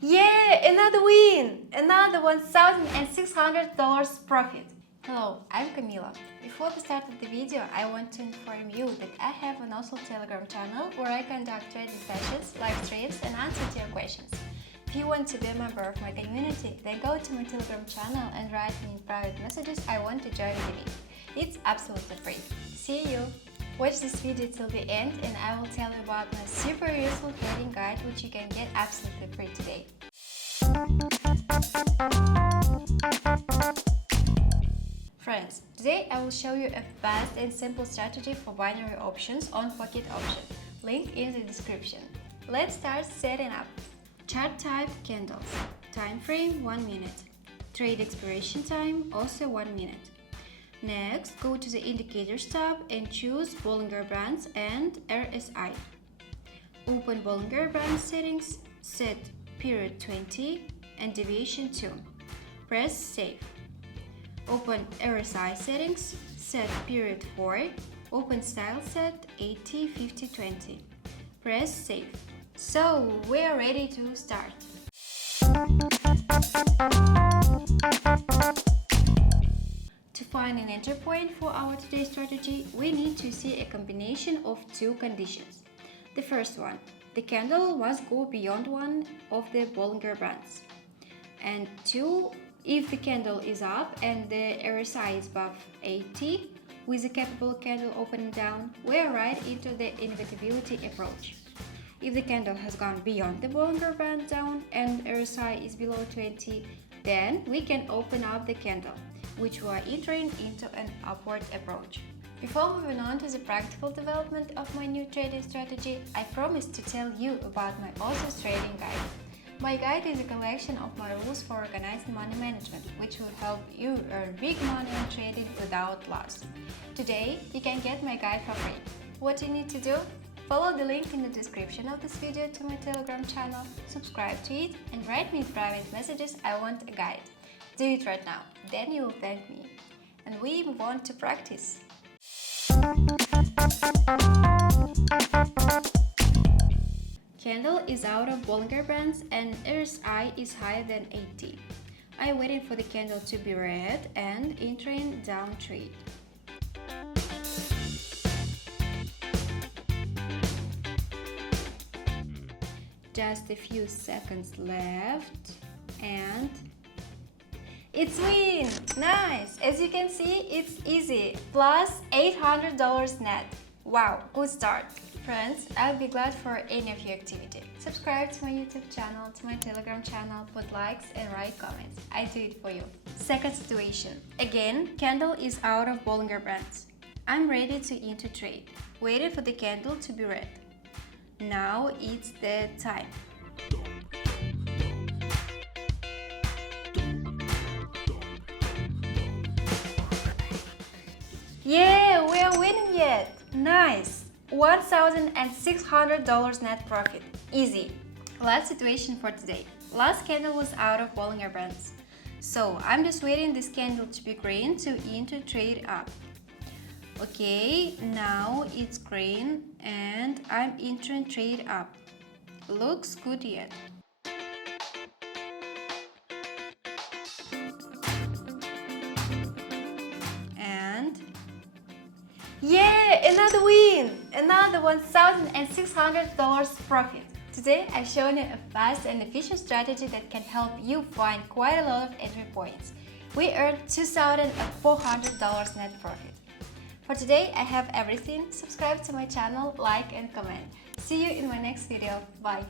Yeah, another win! Another $1,600 profit. Hello, I'm Camila. Before the start of the video, I want to inform you that I have an also Telegram channel where I conduct trading sessions, live streams and answer to your questions. If you want to be a member of my community, then go to my Telegram channel and write me in private messages I want to join the meet. It's absolutely free. See you! Watch this video till the end and I will tell you about my super useful trading guide which you can get absolutely free today. Friends, today I will show you a fast and simple strategy for binary options on pocket option. Link in the description. Let's start setting up. Chart type candles. Time frame 1 minute. Trade expiration time also 1 minute. Next, go to the Indicators tab and choose Bollinger Bands and RSI. Open Bollinger Bands settings, set period 20 and deviation 2. Press Save. Open RSI settings, set period 4. Open style set 80, 50, 20. Press Save. So, we are ready to start. To find an entry point for our today's strategy, we need to see a combination of two conditions. The first one, the candle must go beyond one of the Bollinger Bands. And two, if the candle is up and the RSI is above 80, with a capable candle opening down, we are right into the inevitability approach. If the candle has gone beyond the Bollinger Band down and RSI is below 20, then we can open up the candle, which we are entering into an upward approach. Before moving on to the practical development of my new trading strategy, I promised to tell you about my author's trading guide. My guide is a collection of my rules for organizing money management, which will help you earn big money on trading without loss. Today, you can get my guide for free. What you need to do? Follow the link in the description of this video to my Telegram channel, subscribe to it and write me in private messages I want a guide. Do it right now, then you will thank me. And we move on to practice. Candle is out of Bollinger Bands and RSI is higher than 80. I waited for the candle to be red and entering down trade. Just a few seconds left and it's win! Nice! As you can see, it's easy. Plus $800 net. Wow, good start. Friends, I'll be glad for any of your activity. Subscribe to my YouTube channel, to my Telegram channel, put likes and write comments. I do it for you. Second situation. Again, candle is out of Bollinger Bands. I'm ready to enter trade. Waited for the candle to be red. Now it's the time. Yeah, we are winning yet! Nice! $1,600 net profit. Easy. Last situation for today. Last candle was out of Bollinger Bands. So I'm just waiting this candle to be green to enter trade up. Okay, now it's green and I'm entering trade up. Looks good yet. And yeah, another win! Another $1,600 profit. Today I've shown you a fast and efficient strategy that can help you find quite a lot of entry points. We earned $2,400 net profit. For today, I have everything. Subscribe to my channel, like and comment. See you in my next video. Bye!